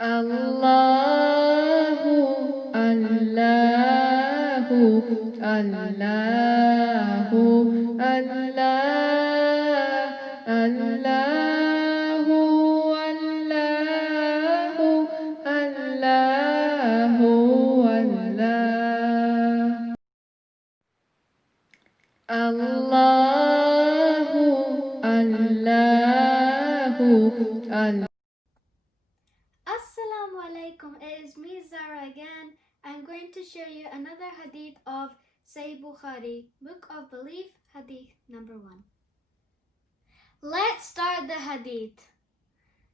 Allahu, Allahu, Allahu, Allah, Allahu, Allahu, Allahu, Allahu, Allah. Assalamu alaikum, it is me Zara again. I'm going to show you another hadith of Sahih Bukhari, Book of Belief, hadith number 1. Let's start the hadith.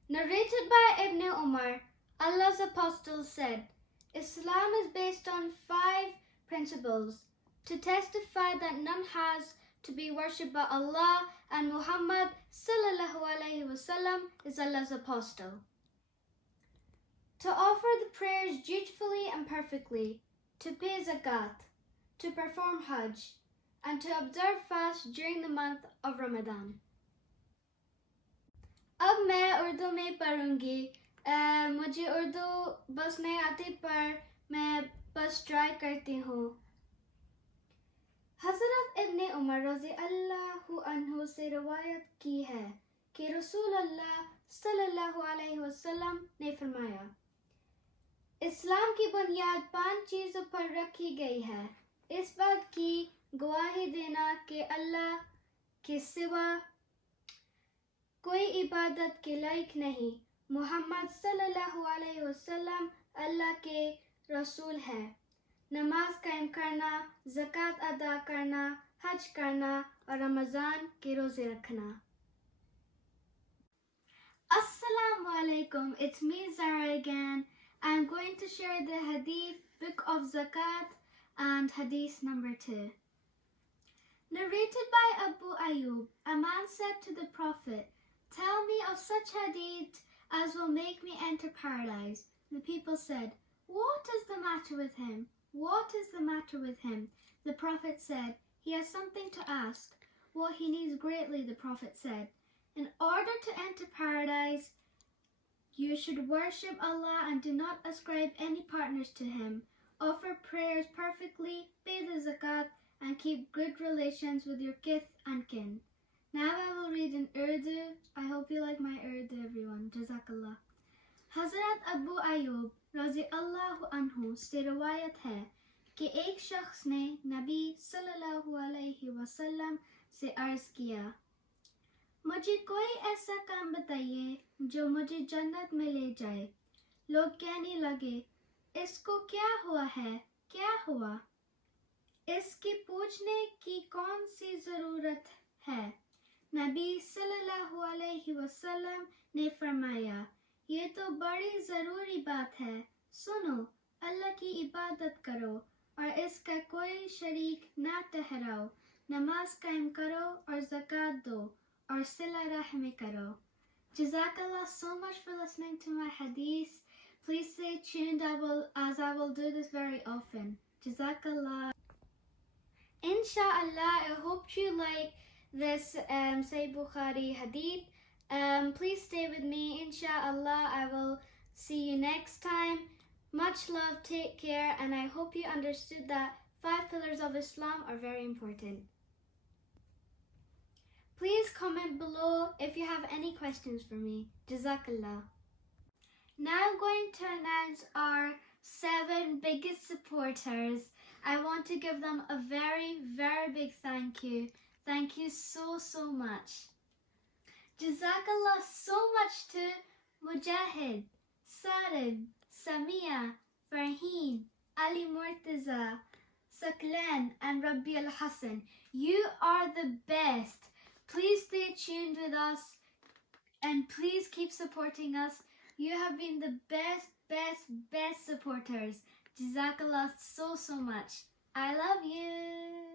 Narrated by Ibn Umar, Allah's Apostle said, Islam is based on 5 principles: to testify that none has to be worshipped but Allah and Muhammad sallallahu alaihi wasallam is Allah's apostle. To offer the prayers dutifully and perfectly, to pay zakat, to perform hajj, and to observe fast during the month of Ramadan. अब मैं उर्दू में पढ़ूंगी. मुझे उर्दू बस नहीं आती पर मैं बस ट्राई करती हूँ. हज़रत इब्न उमर रज़ी अल्लाहु अन्हु से रवायत की है कि रसूल अल्लाह सल्लल्लाहु अलैहि वसल्लम ने फरमाया, इस्लाम की बुनियाद 5 चीज़ों पर रखी गई है. इस बात की गवाही देना कि अल्लाह के सिवा कोई इबादत के लायक नहीं, मोहम्मद सल्लल्लाहु अलैहि वसल्लम अल्लाह के रसूल है, नमाज कायम करना, ज़कात अदा करना, हज करना और रमज़ान के रोज़े रखना. Assalamu alaikum, it's me Zara again. I'm going to share the hadith, book of zakat, and hadith number 2. Narrated by Abu Ayyub, a man said to the Prophet, tell me of such hadith as will make me enter paradise. The people said, what is the matter with him? What is the matter with him? The Prophet said, he has something to ask. What he needs greatly, the Prophet said. In order to enter paradise, you should worship Allah and do not ascribe any partners to Him. Offer prayers perfectly, pay the zakat, and keep good relations with your kith and kin. Now I will read in Urdu. I hope you like my Urdu, everyone. Jazakallah. Hazrat Abu Ayyub रज़ी अल्लाह अन्हु से रवायत है कि एक शख्स ने नबी सल्लल्लाहु अलैहि वसल्लम से अर्ज़ किया, मुझे कोई ऐसा काम बताइए जो मुझे जन्नत में ले जाए. लोग कहने लगे, इसको क्या हुआ है, क्या हुआ? इसके पूछने की कौन सी ज़रूरत है? नबी सल्लल्लाहु अलैहि वसल्लम ने फरमाया, ये तो बड़ी ज़रूरी बात है. सुनो, अल्लाह की इबादत करो और इसका कोई शरीक ना ठहराओ. नमाज कायम करो और ज़कात दो और सिला रहमी करो. Jazakallah so much for listening to my hadith. Please stay tuned as I will do this very often. Jazakallah. Insha'Allah, I hope you like this Sahih Bukhari hadith. Please stay with me. Insha'Allah, I will see you next time. Much love, take care, and I hope you understood that 5 pillars of Islam are very important. Please comment below if you have any questions for me. Jazakallah. Now I'm going to announce our 7 biggest supporters. I want to give them a very, very big thank you. Thank you so, so much. Jazakallah so much to Mujahid, Sarid, Samia, Farheen, Ali Murtaza, Saklan, and Rabbi al-Hassan. You are the best. Please stay tuned with us and please keep supporting us. You have been the best, best, best supporters. Jazakallah so, so much. I love you.